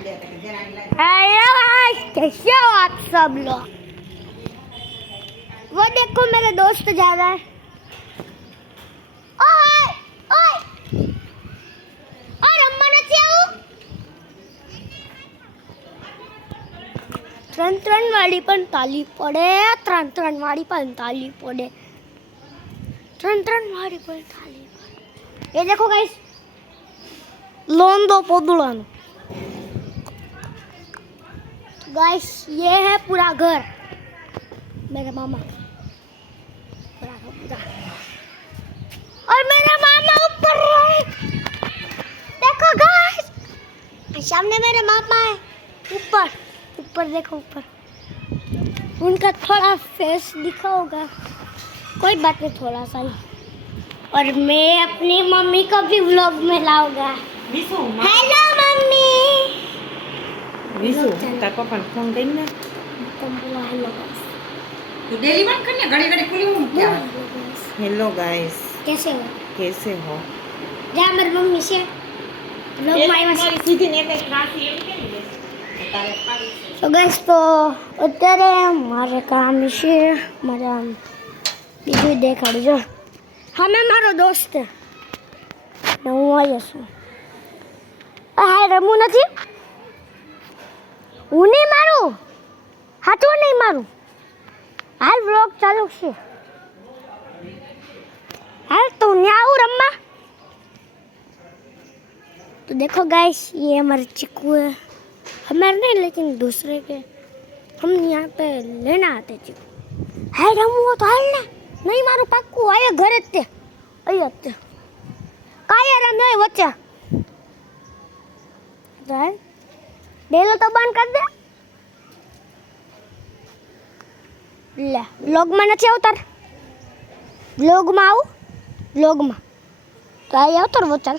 Hello guys, कैसे हो आप सब लोग। वो देखो मेरे दोस्त जा रहा है। ओए ओए और अम्मा નથી આવું। ત્રણ વાળી પણ તાલી પડે, ત્રણ વાળી પણ તાલી પડે, ત્રણ વાળી પણ તાલી પડે। ये देखो गाइस, लोन दो पोदुड़ानो। गाइस ये है पूरा घर, मेरा मामा पूरा पूरा, और मेरा मामा ऊपर है। देखो गाइस, सामने मेरे मामा है, ऊपर ऊपर देखो ऊपर। उनका थोड़ा फेस दिखा होगा, कोई बात नहीं, थोड़ा सा ही। और मैं अपनी मम्मी को भी व्लॉग में लाऊंगा। Hello mummy. विशु तार पापा ने फोन કરીને तुम बोला हेलो गाइस। तो डेली बंद करने घड़ी खुली हूं क्या। हेलो गाइस, कैसे हो? कैसे हो? जा मेरी मम्मी से व्लॉग में આવ્યા છે। સીધી ને એક રાશી એમ કેમ દે તારે પાડી છે। તો ગાઈસ, તો અત્યારે મારે કામ છે, મારા બીજું દેખાડું જો। હમે મારો દોસ્ત છે ને હું આવ્યો છું। હા રમવું નથી, હું નહીં મારું, હાચું નહીં મારું। હાલ વ્લોગ ચાલુ છે, हाल तो नहीं आऊँ रम्मा। तो देखो गाइस, ये हमारे चिक्कू है, हमारे नहीं लेकिन दूसरे के। हम यहाँ पे लेना आते चिक्कू। है रमू तो हाल ना, नहीं मारू पाक्कू। आये घर ते आये ते काय रम नहीं बच्चा राय डेलो तो बंद कर दे। ले व्लॉग में नहीं आवतर, व्लॉग में आऊँ, व्लॉग में तो आई आवतर वो। चल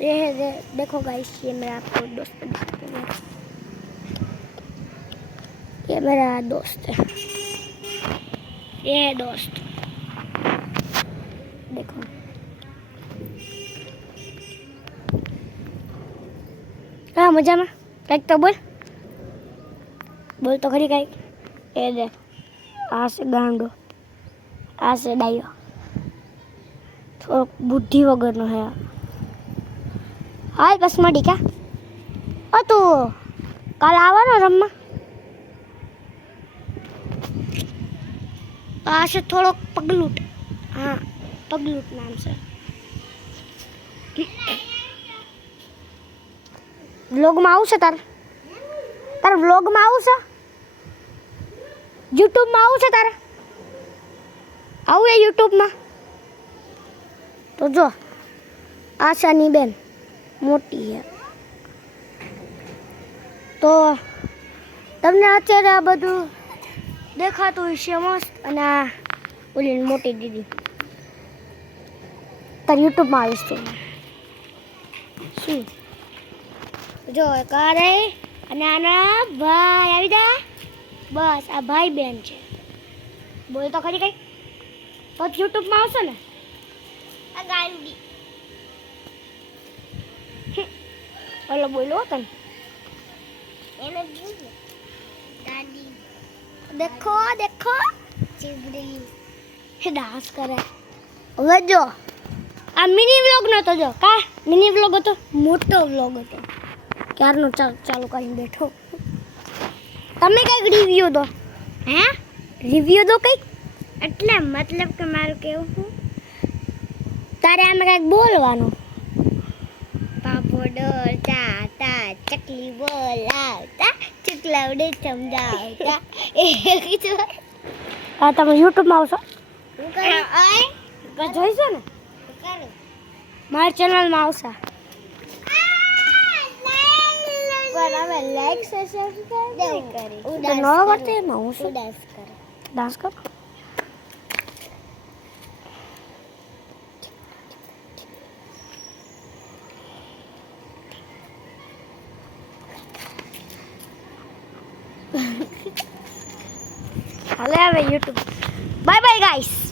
ये है, देखो गाइस, ये मेरा आपको दोस्त दिखाते हैं। ये मेरा दोस्त है, ये है दोस्त, देखो। हाँ मजा में कहीं तो बोल तो खरी कहीं। ये देख, आ से गांडो, आ से डायो, थोड़ा बुद्धि वगैरह है। हाल बस मडी क्या ओ तू काल आवવાનો રમવા। आ से थोड़ो पगलूट, हाँ पगलूट नाम से। व्लॉग में आवશે તાર व्लॉग में આવશે, यूट्यूब में આવશે તારે આવું है यूट्यूब में। तो जो आशानी बेन मोटी है, तो तमने અત્યારે આ બધું દેખાતું હશે મસ્ત। અને આ ઓલી મોટી દીદી તાર યુટ્યુબ માં આવીશ તું શું જો કાર હે। અને આના ભાઈ આવી જા, બસ આ ભાઈ બેન છે। બોલ તો ખરી કઈ તો યુટ્યુબ માં આવશે ને આ ગાંડી। ઓલો બોલો તને એને બોલો દાદી। देखो देखो चिबड़ी डांस करे। હવે જો આ મિની વ્લોગ નતો, જો કા મિની વ્લોગ હતો, મોટો વ્લોગ હતો, ક્યારનો ચાલુ કરીને બેઠો। તમે કઈક રિવ્યુ દો, હે રિવ્યુ દો કઈક, એટલે મતલબ કે મારું કેવું હું તારે આમાં કઈક બોલવાનું। પાપડો ચાટા ચકલી બોલાવતા ચકલાવડે સમજાવતા એ કીધું। આ તમે યુટ્યુબ માં આવશો, જોઈશો ને મારી ચેનલ માં આવશે। पर हमें लाइक से सब्सक्राइब नहीं करी तो नो करते हैं। मैं हूँ डांस कर hello YouTube, bye bye guys.